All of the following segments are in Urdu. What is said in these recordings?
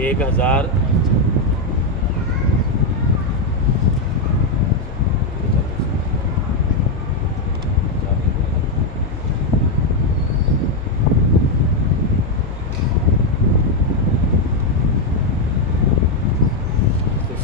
1000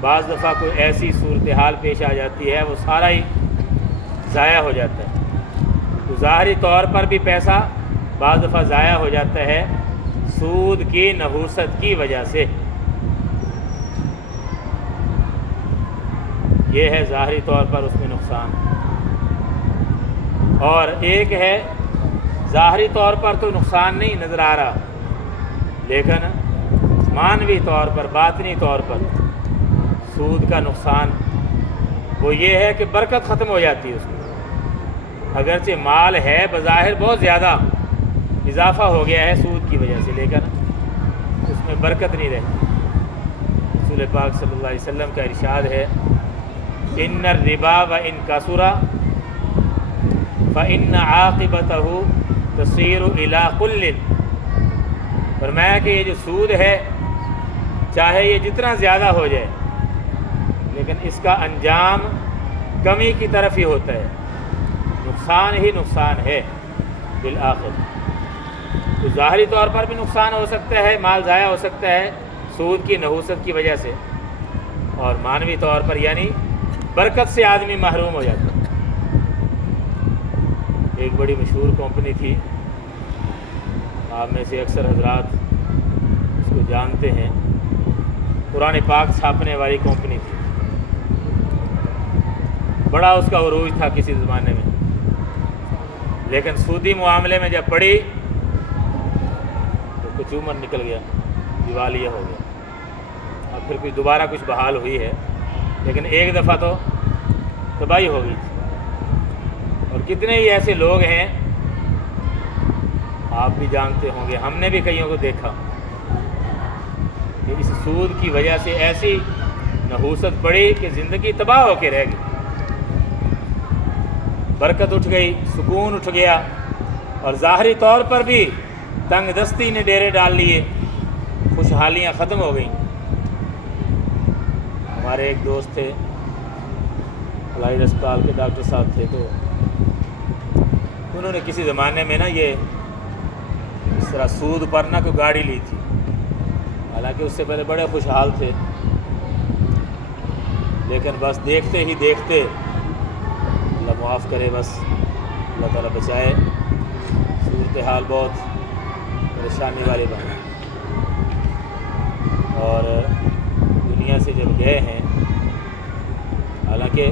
بعض دفعہ کوئی ایسی صورتحال پیش آ جاتی ہے وہ سارا ہی ضائع ہو جاتا ہے۔ تو ظاہری طور پر بھی پیسہ بعض دفعہ ضائع ہو جاتا ہے سود کی نحوست کی وجہ سے۔ یہ ہے ظاہری طور پر اس میں نقصان۔ اور ایک ہے ظاہری طور پر تو نقصان نہیں نظر آ رہا، لیکن معنوی طور پر، باطنی طور پر سود کا نقصان وہ یہ ہے کہ برکت ختم ہو جاتی ہے اس میں۔ اگرچہ مال ہے بظاہر بہت زیادہ، اضافہ ہو گیا ہے سود کی وجہ سے، لیکن اس میں برکت نہیں رہتی۔ رسول پاک صلی اللہ علیہ وسلم کا ارشاد ہے ان الربا وان کثر فان عاقبته تصیر الی قل۔ فرمایا کہ یہ جو سود ہے چاہے یہ جتنا زیادہ ہو جائے لیکن اس کا انجام کمی کی طرف ہی ہوتا ہے، نقصان ہی نقصان ہے بالآخر۔ تو ظاہری طور پر بھی نقصان ہو سکتا ہے، مال ضائع ہو سکتا ہے سود کی نحوست کی وجہ سے، اور معنوی طور پر یعنی برکت سے آدمی محروم ہو جاتا ہے۔ ایک بڑی مشہور کمپنی تھی، آپ میں سے اکثر حضرات اس کو جانتے ہیں، قرآن پاک چھاپنے والی کمپنی تھی، بڑا اس کا عروج تھا کسی زمانے میں، لیکن سودی معاملے میں جب پڑی تو کچھ عمر نکل گیا، دیوالیہ ہو گیا۔ اور پھر کچھ دوبارہ کچھ بحال ہوئی ہے، لیکن ایک دفعہ تو تباہی ہو گئی تھی۔ اور کتنے ہی ایسے لوگ ہیں، آپ بھی جانتے ہوں گے، ہم نے بھی کئیوں کو دیکھا کہ اس سود کی وجہ سے ایسی نحوست پڑی کہ زندگی تباہ ہو کے رہ گئی، برکت اٹھ گئی، سکون اٹھ گیا، اور ظاہری طور پر بھی تنگ دستی نے ڈیرے ڈال لیے، خوشحالیاں ختم ہو گئیں۔ ہمارے ایک دوست تھے، علاج اسپتال کے ڈاکٹر صاحب تھے، تو انہوں نے کسی زمانے میں نا یہ اس طرح سود پر نہ کوئی گاڑی لی تھی، حالانکہ اس سے پہلے بڑے خوشحال تھے، لیکن بس دیکھتے ہی دیکھتے، اللہ معاف کرے، بس اللہ تعالیٰ بچائے، صورتحال بہت پریشانی والی بنی، اور دنیا سے جب گئے ہیں، حالانکہ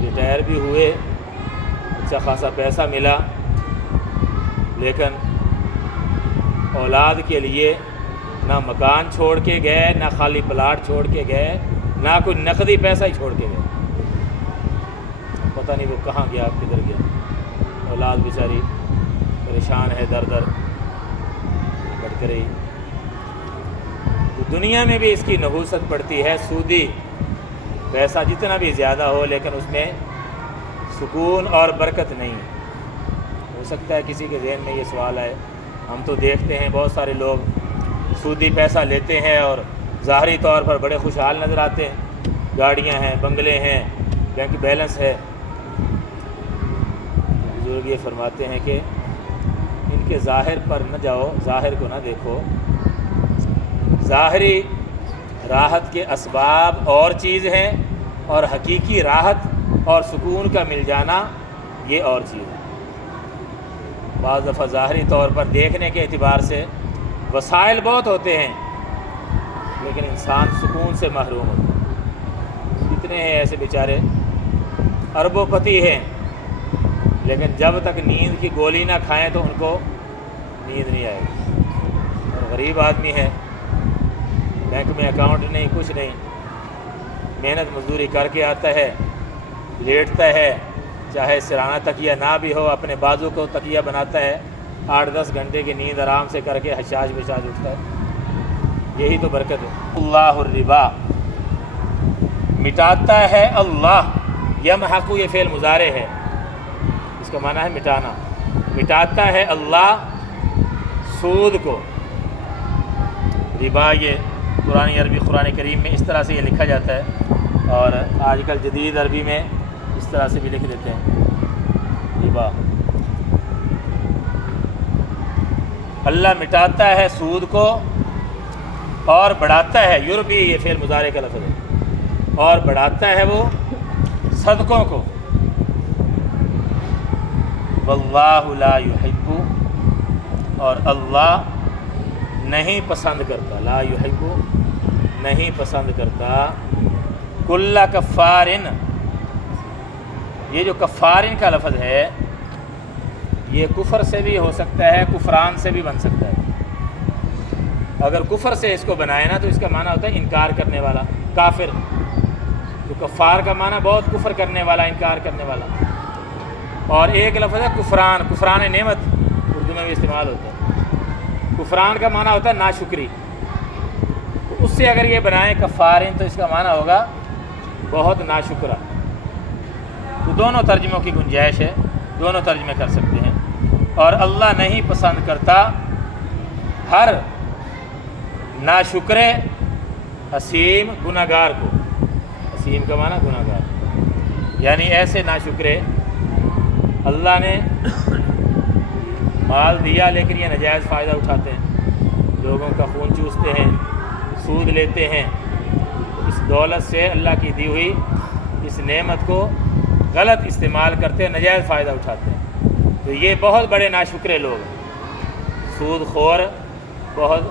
ریٹائر بھی ہوئے، اچھا خاصا پیسہ ملا، لیکن اولاد کے لیے نہ مکان چھوڑ کے گئے، نہ خالی پلاٹ چھوڑ کے گئے، نہ کوئی نقدی پیسہ ہی چھوڑ کے گئے۔ پتہ نہیں وہ کہاں گیا، کدھر گیا، اولاد بیچاری پریشان ہے، در در بھٹک رہی۔ تو دنیا میں بھی اس کی نحوست پڑتی ہے، سودی پیسہ جتنا بھی زیادہ ہو لیکن اس میں سکون اور برکت نہیں۔ ہو سکتا ہے کسی کے ذہن میں یہ سوال آئے، ہم تو دیکھتے ہیں بہت سارے لوگ سودی پیسہ لیتے ہیں اور ظاہری طور پر بڑے خوشحال نظر آتے ہیں، گاڑیاں ہیں، بنگلے ہیں، بینک بیلنس ہے۔ بزرگ یہ فرماتے ہیں کہ ان کے ظاہر پر نہ جاؤ، ظاہر کو نہ دیکھو، ظاہری راحت کے اسباب اور چیز ہیں، اور حقیقی راحت اور سکون کا مل جانا یہ اور چیز ہے۔ بعض دفعہ ظاہری طور پر دیکھنے کے اعتبار سے وسائل بہت ہوتے ہیں، لیکن انسان سکون سے محروم ہوتا ہے۔ کتنے ہیں ایسے بیچارے اربوں پتی ہیں، لیکن جب تک نیند کی گولی نہ کھائیں تو ان کو نیند نہیں آئے گی، اور غریب آدمی ہے، بینک میں اکاؤنٹ نہیں، کچھ نہیں، محنت مزدوری کر کے آتا ہے، لیٹتا ہے، چاہے سرانہ تکیہ نہ بھی ہو، اپنے بازو کو تکیہ بناتا ہے، 8-10 گھنٹے کی نیند آرام سے کر کے حشاش بشاش اٹھتا ہے۔ یہی تو برکت ہے۔ اللہ الربا، مٹاتا ہے اللہ، یمحق یہ فعل مضارع ہے، اس کا معنی ہے مٹانا، مٹاتا ہے اللہ سود کو۔ ربا یہ پرانی عربی قرآن کریم میں اس طرح سے یہ لکھا جاتا ہے، اور آج کل جدید عربی میں اس طرح سے بھی لکھ دیتے ہیں ربا۔ اللہ مٹاتا ہے سود کو اور بڑھاتا ہے، یربی یہ فعل مضارع کا لفظ ہے، اور بڑھاتا ہے وہ صدقوں کو۔ واللہ لا یحب، اور اللہ نہیں پسند کرتا، لا یحب نہیں پسند کرتا، کل کفارن، یہ جو کفارن کا لفظ ہے یہ کفر سے بھی ہو سکتا ہے، کفران سے بھی بن سکتا ہے۔ اگر کفر سے اس کو بنائے نا تو اس کا معنی ہوتا ہے انکار کرنے والا، کافر۔ تو کفار کا معنی بہت کفر کرنے والا، انکار کرنے والا۔ اور ایک لفظ ہے کفران، کفران نعمت اردو میں بھی استعمال ہوتا ہے۔ کفران کا معنی ہوتا ہے ناشکری، تو اس سے اگر یہ بنائیں کفارن تو اس کا معنی ہوگا بہت ناشکرہ۔ تو دونوں ترجموں کی گنجائش ہے، دونوں ترجمے کر سکتے ہیں۔ اور اللہ نہیں پسند کرتا ہر ناشکر اسیم گناہ گار کو۔ اسیم کا معنی گناہ گار، یعنی ایسے ناشکرے اللہ نے مال دیا لیکن یہ ناجائز فائدہ اٹھاتے ہیں، لوگوں کا خون چوستے ہیں، سود لیتے ہیں، اس دولت سے اللہ کی دی ہوئی اس نعمت کو غلط استعمال کرتے ہیں، ناجائز فائدہ اٹھاتے ہیں۔ تو یہ بہت بڑے ناشکرے لوگ ہیں، سود خور بہت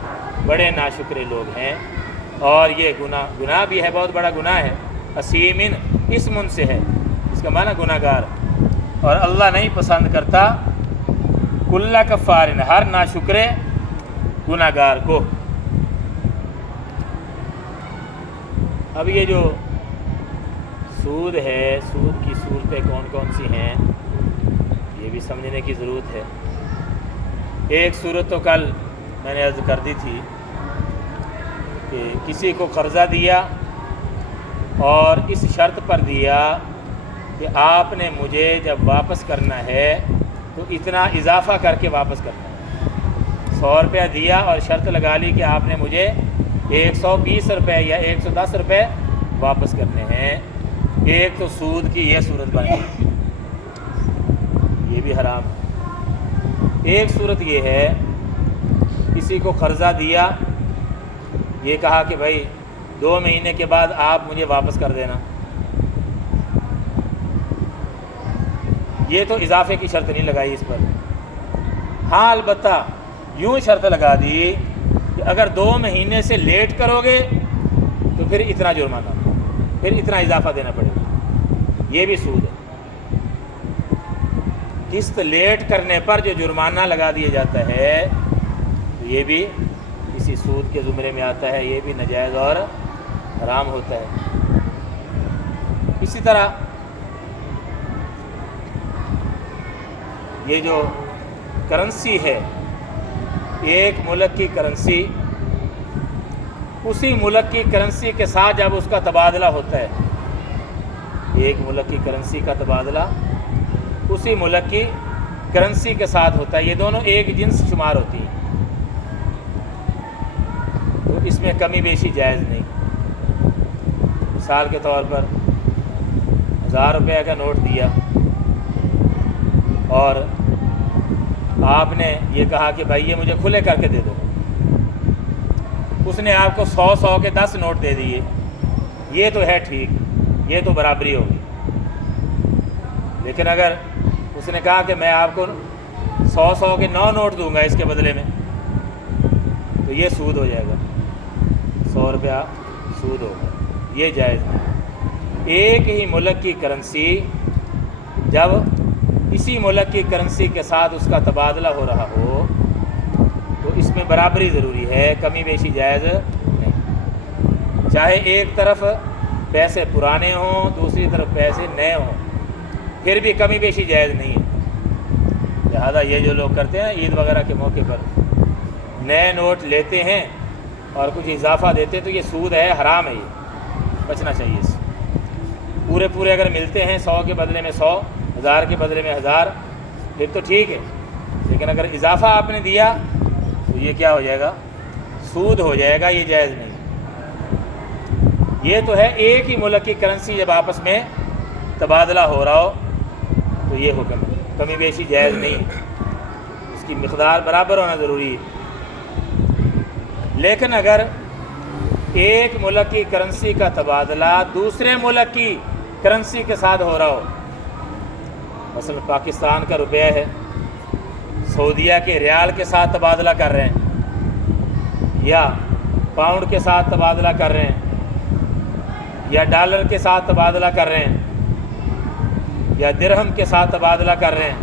بڑے ناشکرے لوگ ہیں۔ اور یہ گناہ بھی ہے، بہت بڑا گناہ ہے۔ اسیمن اسمن سے ہے، اس کا معنی گناہ گار۔ اور اللہ نہیں پسند کرتا کل کفارن، ہر ناشکرے گناہ گار کو۔ اب یہ جو سود ہے، سود کی صورتیں کون کون سی ہیں یہ بھی سمجھنے کی ضرورت ہے۔ ایک صورت تو کل میں نے عرض کر دی تھی کہ کسی کو قرضہ دیا اور اس شرط پر دیا کہ آپ نے مجھے جب واپس کرنا ہے تو اتنا اضافہ کر کے واپس کرنا ہے۔ 100 روپیہ دیا اور شرط لگا لی کہ آپ نے مجھے 120 روپے یا 110 روپے واپس کرنے ہیں۔ ایک تو سود کی یہ صورت بن گئی، یہ بھی حرام ہے۔ ایک صورت یہ ہے کسی کو قرضہ دیا، یہ کہا کہ بھائی 2 مہینے کے بعد آپ مجھے واپس کر دینا، یہ تو اضافے کی شرط نہیں لگائی اس پر۔ ہاں البتہ یوں شرط لگا دی کہ اگر 2 مہینے سے لیٹ کرو گے تو پھر اتنا جرمانہ، پھر اتنا اضافہ دینا پڑے گا، یہ بھی سود ہے۔ قسط لیٹ کرنے پر جو جرمانہ لگا دیا جاتا ہے تو یہ بھی کسی سود کے زمرے میں آتا ہے، یہ بھی ناجائز اور حرام ہوتا ہے۔ اسی طرح یہ جو کرنسی ہے، ایک ملک کی کرنسی اسی ملک کی کرنسی کے ساتھ جب اس کا تبادلہ ہوتا ہے، ایک ملک کی کرنسی کا تبادلہ اسی ملک کی کرنسی کے ساتھ ہوتا ہے، یہ دونوں ایک جنس شمار ہوتی ہیں، تو اس میں کمی بیشی جائز نہیں۔ مثال کے طور پر 1000 روپے کا نوٹ دیا اور آپ نے یہ کہا کہ بھائی یہ مجھے کھلے کر کے دے دو، اس نے آپ کو 100 کے 10 نوٹ دے دیے، یہ تو ہے ٹھیک، یہ تو برابری ہوگی۔ لیکن اگر اس نے کہا کہ میں آپ کو 100 کے 9 نوٹ دوں گا اس کے بدلے میں، تو یہ سود ہو جائے گا، 100 روپیہ سود ہوگا، یہ جائز نہیں۔ ایک ہی ملک کی کرنسی جب اسی ملک کی کرنسی کے ساتھ اس کا تبادلہ ہو رہا ہو تو اس میں برابری ضروری ہے، کمی بیشی جائز نہیں۔ چاہے ایک طرف پیسے پرانے ہوں، دوسری طرف پیسے نئے ہوں، پھر بھی کمی بیشی جائز نہیں ہے۔ لہذا یہ جو لوگ کرتے ہیں عید وغیرہ کے موقع پر نئے نوٹ لیتے ہیں اور کچھ اضافہ دیتے ہیں تو یہ سود ہے، حرام ہے، یہ بچنا چاہیے اس سے۔ پورے اگر ملتے ہیں 100 کے بدلے میں 100، 1000 کے بدلے میں 1000، پھر تو ٹھیک ہے، لیکن اگر اضافہ آپ نے دیا تو یہ کیا ہو جائے گا؟ سود ہو جائے گا، یہ جائز نہیں۔ یہ تو ہے ایک ہی ملک کی کرنسی جب آپس میں تبادلہ ہو رہا ہو تو یہ حکم ہے، کمی بیشی جائز نہیں، اس کی مقدار برابر ہونا ضروری ہے۔ لیکن اگر ایک ملک کی کرنسی کا تبادلہ دوسرے ملک کی کرنسی کے ساتھ ہو رہا ہو، مثلا پاکستان کا روپیہ ہے، سعودیہ کے ریال کے ساتھ تبادلہ کر رہے ہیں، یا پاؤنڈ کے ساتھ تبادلہ کر رہے ہیں، یا ڈالر کے ساتھ تبادلہ کر رہے ہیں، یا درہم کے ساتھ تبادلہ کر رہے ہیں،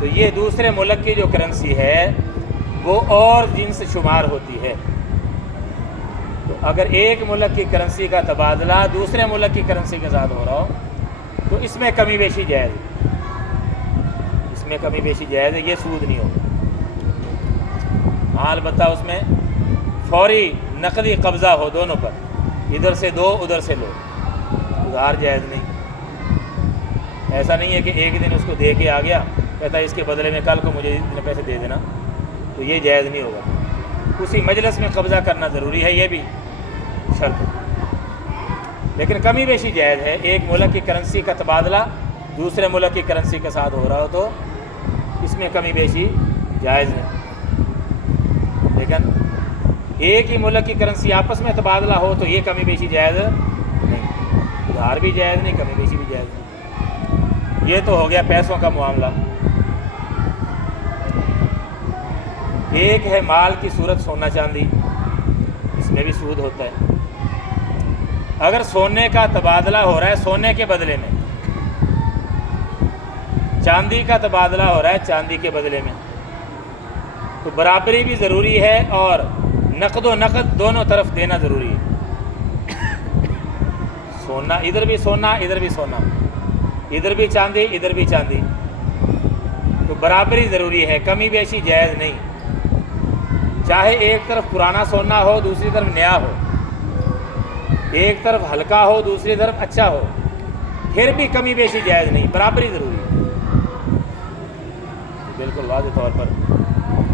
تو یہ دوسرے ملک کی جو کرنسی ہے وہ اور جنس شمار ہوتی ہے۔ تو اگر ایک ملک کی کرنسی کا تبادلہ دوسرے ملک کی کرنسی کے ساتھ ہو رہا ہو تو اس میں کمی بیشی جائز ہے، اس میں کمی بیشی جائز ہے، یہ سود نہیں ہوگا۔ ہاں البتہ اس میں فوری نقدی قبضہ ہو دونوں پر، ادھر سے دو ادھر سے لو، ادھار جائز نہیں۔ ایسا نہیں ہے کہ ایک دن اس کو دے کے آ گیا، کہتا ہے اس کے بدلے میں کل کو مجھے اتنے پیسے دے دینا، تو یہ جائز نہیں ہوگا۔ اسی مجلس میں قبضہ کرنا ضروری ہے، یہ بھی شرط ہے، لیکن کمی بیشی جائز ہے۔ ایک ملک کی کرنسی کا تبادلہ دوسرے ملک کی کرنسی کے ساتھ ہو رہا ہو تو اس میں کمی بیشی جائز ہے، لیکن ایک ہی ملک کی کرنسی آپس میں تبادلہ ہو تو یہ کمی بیشی جائز نہیں، ادھار بھی جائز نہیں، کمی بیشی بھی جائز نہیں۔ یہ تو ہو گیا پیسوں کا معاملہ۔ ایک ہے مال کی صورت سونا چاندی، اس میں بھی سود ہوتا ہے۔ اگر سونے کا تبادلہ ہو رہا ہے سونے کے بدلے میں، چاندی کا تبادلہ ہو رہا ہے چاندی کے بدلے میں، تو برابری بھی ضروری ہے اور نقد و نقد دونوں طرف دینا ضروری ہے۔ سونا ادھر بھی سونا ادھر بھی سونا، ادھر بھی چاندی ادھر بھی چاندی، تو برابری ضروری ہے، کمی بیشی جائز نہیں۔ چاہے ایک طرف پرانا سونا ہو دوسری طرف نیا ہو، ایک طرف ہلکا ہو دوسری طرف اچھا ہو، پھر بھی کمی بیشی جائز نہیں، برابری ضروری ہے۔ بالکل واضح طور پر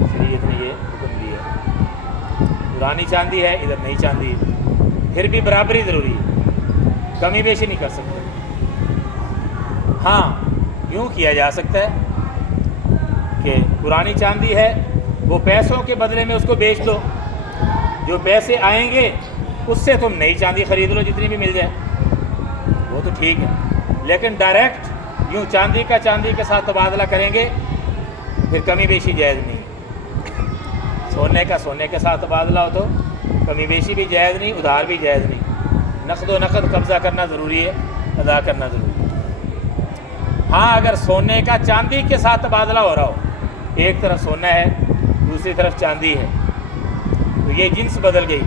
شریعت نے یہ حکم دیا ہے۔ پرانی چاندی ہے ادھر نئی چاندی ہے، پھر بھی برابری ضروری ہے، کمی بیشی نہیں کر سکتے۔ ہاں یوں کیا جا سکتا ہے کہ پرانی چاندی ہے وہ پیسوں کے بدلے میں اس کو بیچ دو، جو پیسے آئیں گے اس سے تم نئی چاندی خرید لو جتنی بھی مل جائے، وہ تو ٹھیک ہے، لیکن ڈائریکٹ یوں چاندی کا چاندی کے ساتھ تبادلہ کریں گے پھر کمی بیشی جائز نہیں۔ سونے کا سونے کے ساتھ تبادلہ ہو تو کمی بیشی بھی جائز نہیں، ادھار بھی جائز نہیں، نقد و نقد قبضہ کرنا ضروری ہے، ادا کرنا ضروری ہے۔ ہاں اگر سونے کا چاندی کے ساتھ تبادلہ ہو رہا ہو، ایک طرف سونا ہے دوسری طرف چاندی ہے، تو یہ جنس بدل گئی،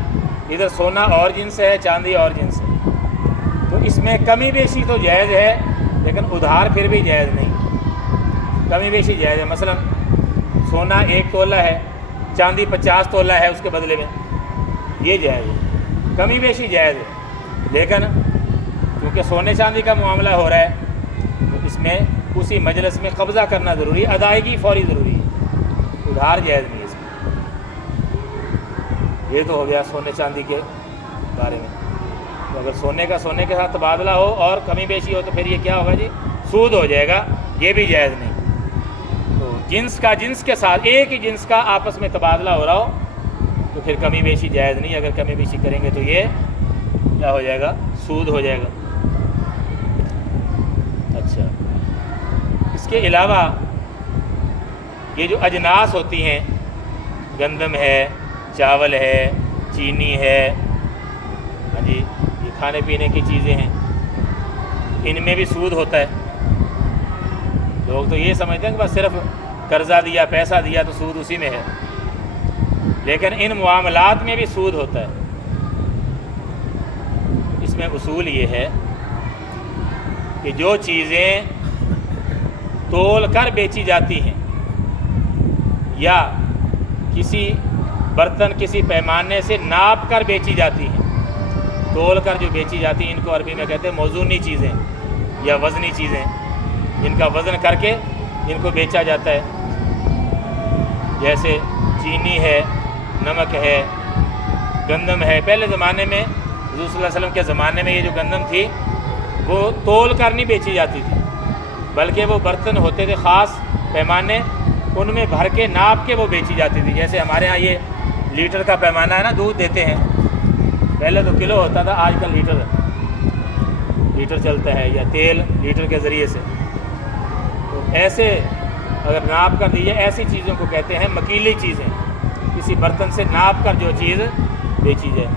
ادھر سونا اور جنس ہے چاندی اور جنس ہے، تو اس میں کمی بیشی تو جائز ہے لیکن ادھار پھر بھی جائز نہیں، کمی بیشی جائز ہے۔ مثلا سونا 1 تولہ ہے، چاندی 50 تولہ ہے اس کے بدلے میں، یہ جائز ہے، کمی بیشی جائز ہے، لیکن کیونکہ سونے چاندی کا معاملہ ہو رہا ہے تو اس میں اسی مجلس میں قبضہ کرنا ضروری ہے، ادائیگی فوری ضروری ہے، ادھار جائز نہیں ہے اس میں۔ یہ تو ہو گیا سونے چاندی کے بارے میں۔ تو اگر سونے کا سونے کے ساتھ تبادلہ ہو اور کمی بیشی ہو تو پھر یہ کیا ہوگا جی؟ سود ہو جائے گا، یہ بھی جائز نہیں۔ تو جنس کا جنس کے ساتھ ایک ہی جنس کا آپس میں تبادلہ ہو رہا ہو تو پھر کمی بیشی جائز نہیں، اگر کمی بیشی کریں گے تو یہ کیا ہو جائے گا؟ سود ہو جائے گا۔ اچھا، اس کے علاوہ یہ جو اجناس ہوتی ہیں، گندم ہے، چاول ہے، چینی ہے، ہاں جی، یہ کھانے پینے کی چیزیں ہیں، ان میں بھی سود ہوتا ہے۔ لوگ تو یہ سمجھتے ہیں کہ بس صرف قرضہ دیا پیسہ دیا تو سود اسی میں ہے، لیکن ان معاملات میں بھی سود ہوتا ہے۔ اس میں اصول یہ ہے کہ جو چیزیں تول کر بیچی جاتی ہیں یا کسی برتن کسی پیمانے سے ناپ کر بیچی جاتی ہیں، تول کر جو بیچی جاتی ہیں ان کو عربی میں کہتے ہیں موزونی چیزیں یا وزنی چیزیں، جن کا وزن کر کے ان کو بیچا جاتا ہے، جیسے چینی ہے، نمک ہے، گندم ہے۔ پہلے زمانے میں حضور صلی اللہ علیہ وسلم کے زمانے میں یہ جو گندم تھی وہ تول کر نہیں بیچی جاتی تھی، بلکہ وہ برتن ہوتے تھے خاص پیمانے، ان میں بھر کے ناپ کے وہ بیچی جاتی تھی۔ جیسے ہمارے ہاں یہ لیٹر کا پیمانہ ہے نا، دودھ دیتے ہیں، پہلے تو کلو ہوتا تھا، آج کل لیٹر چلتا ہے، یا تیل لیٹر کے ذریعے سے. تو ایسے اگر ناپ کر دیجیے، ایسی چیزوں کو کہتے ہیں مکیلی چیزیں. کسی برتن سے ناپ کر جو چیز بیچی جائے.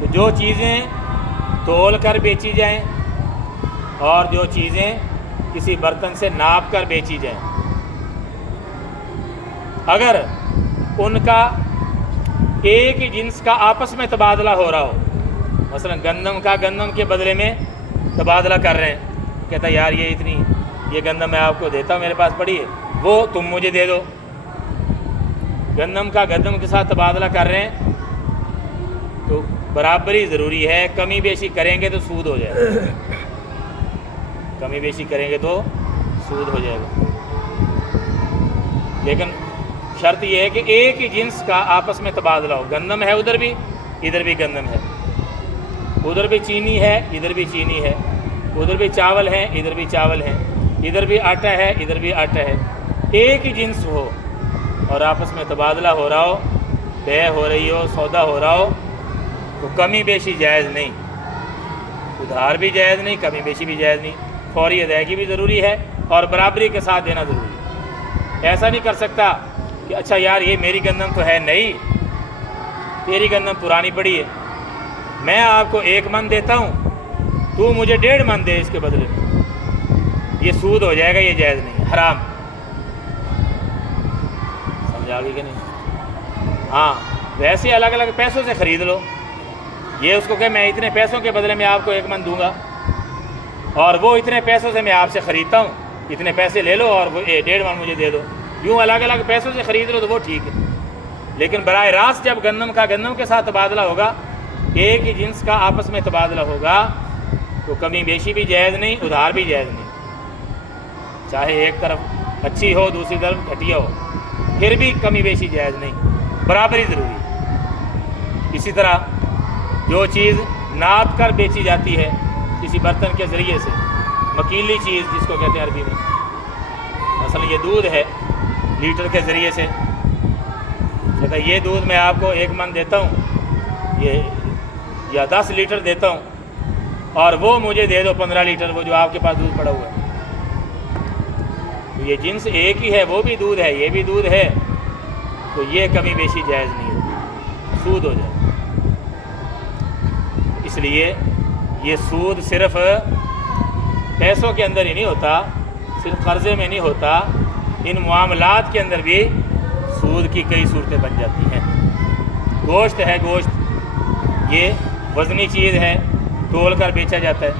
تو جو چیزیں تول کر بیچی جائیں اور جو چیزیں کسی برتن سے ناپ کر بیچی جائیں، اگر ان کا ایک ہی جنس کا آپس میں تبادلہ ہو رہا ہو، مثلا گندم کا گندم کے بدلے میں تبادلہ کر رہے ہیں، کہتا ہے یار یہ گندم میں آپ کو دیتا ہوں، میرے پاس پڑی ہے، وہ تم مجھے دے دو. گندم کا گندم کے ساتھ تبادلہ کر رہے ہیں تو برابری ضروری ہے. کمی بیشی کریں گے تو سود ہو جائے گا، کمی بیشی کریں گے تو سود ہو جائے گا. لیکن شرط یہ ہے کہ ایک ہی جنس کا آپس میں تبادلہ ہو. گندم ہے ادھر بھی، ادھر بھی گندم ہے، ادھر بھی چینی ہے، ادھر بھی چینی ہے، ادھر بھی چاول ہے، ادھر بھی چاول ہے، ادھر بھی آٹا ہے، ادھر بھی آٹا ہے. ایک ہی جنس ہو اور آپس میں تبادلہ ہو رہا ہو، بے ہو رہی ہو، سودا ہو رہا ہو، تو کمی بیشی جائز نہیں. ادھار بھی جائز نہیں، کمی بیشی بھی جائز نہیں. فوری ادائیگی بھی ضروری ہے اور برابری کے ساتھ دینا ضروری ہے. ایسا نہیں کر سکتا کہ اچھا یار یہ میری گندم تو ہے نہیں، تیری گندم پرانی پڑی ہے، میں آپ کو 1 من دیتا ہوں، تو مجھے 1.5 من دے اس کے بدلے میں. یہ سود ہو جائے گا، یہ جائز نہیں، حرام. سمجھا گئی کہ نہیں؟ ہاں ویسے الگ الگ پیسوں سے خرید لو. یہ اس کو کہ میں اتنے پیسوں کے بدلے میں آپ کو 1 من دوں گا، اور وہ اتنے پیسوں سے میں آپ سے خریدتا ہوں، اتنے پیسے لے لو اور وہ 1.5 من مجھے دے دو. یوں الگ الگ پیسوں سے خرید لو تو وہ ٹھیک ہے. لیکن براہ راست جب گندم کا گندم کے ساتھ تبادلہ ہوگا، ایک ہی جنس کا آپس میں تبادلہ ہوگا، تو کمی بیشی بھی جائز نہیں، ادھار بھی جائز نہیں. چاہے ایک طرف اچھی ہو دوسری طرف گھٹیا ہو، پھر بھی کمی بیشی جائز نہیں، برابری ضروری ہے. اسی طرح جو چیز ناپ کر بیچی جاتی ہے کسی برتن کے ذریعے سے، مکیلی چیز جس کو کہتے ہیں عربی میں، مثلا یہ دودھ ہے، لیٹر کے ذریعے سے کہتا ہے یہ دودھ میں آپ کو 1 من دیتا ہوں، یہ یا 10 لیٹر دیتا ہوں، اور وہ مجھے دے دو 15 لیٹر، وہ جو آپ کے پاس دودھ پڑا ہوا ہے. یہ جنس ایک ہی ہے، وہ بھی دودھ ہے، یہ بھی دودھ ہے، تو یہ کمی بیشی جائز نہیں ہوتی، سود ہو جائے. اس لیے یہ سود صرف پیسوں کے اندر ہی نہیں ہوتا، صرف قرضے میں نہیں ہوتا، ان معاملات کے اندر بھی سود کی کئی صورتیں بن جاتی ہیں. گوشت ہے، گوشت یہ وزنی چیز ہے، تول کر بیچا جاتا ہے.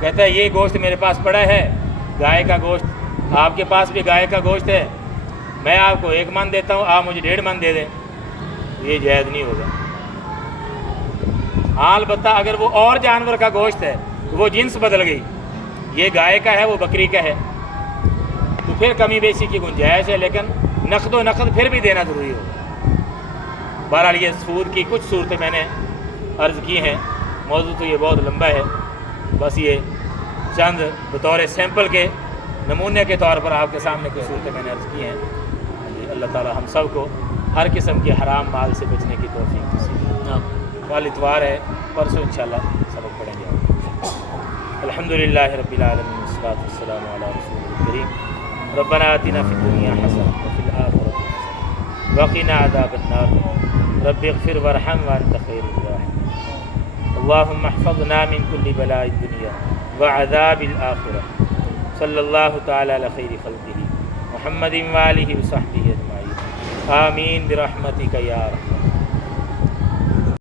کہتا ہے یہ گوشت میرے پاس پڑا ہے، گائے کا گوشت، آپ کے پاس بھی گائے کا گوشت ہے، میں آپ کو 1 من دیتا ہوں، آپ مجھے 1.5 من دے دیں. یہ جائز نہیں ہوگا. ہاں البتہ اگر وہ اور جانور کا گوشت ہے تو وہ جنس بدل گئی، یہ گائے کا ہے وہ بکری کا ہے، تو پھر کمی بیشی کی گنجائش ہے، لیکن نقد و نقد پھر بھی دینا ضروری ہوگا. بہرحال یہ سود کی کچھ صورتیں میں نے عرض کی ہیں. موضوع تو یہ بہت لمبا ہے، بس یہ چند بطور سیمپل کے نمونے کے طور پر آپ کے سامنے کچھ صورتیں میں نے عرض کی ہیں. اللہ تعالی ہم سب کو ہر قسم کے حرام مال سے بچنے کی توفیق نصیب. کل اتوار ہے، پرسوں انشاءاللہ سبق پڑھیں گے. الحمدللہ رب العالمین والصلاۃ والسلام علی رسول الکریم. ربنا آتنا فی الدنیا حسنۃ وفی الآخرۃ حسنۃ وقنا عذاب النار. رب اغفر وارحم وانت خیر الراحمین. اللهم احفظنا من كل بلاء الدنيا وعذاب الآخرة. صلی اللہ تعالی علی خیر خلقہ محمد وآلہ وصحبہ اجمعین. آمین برحمتک یا رحمن.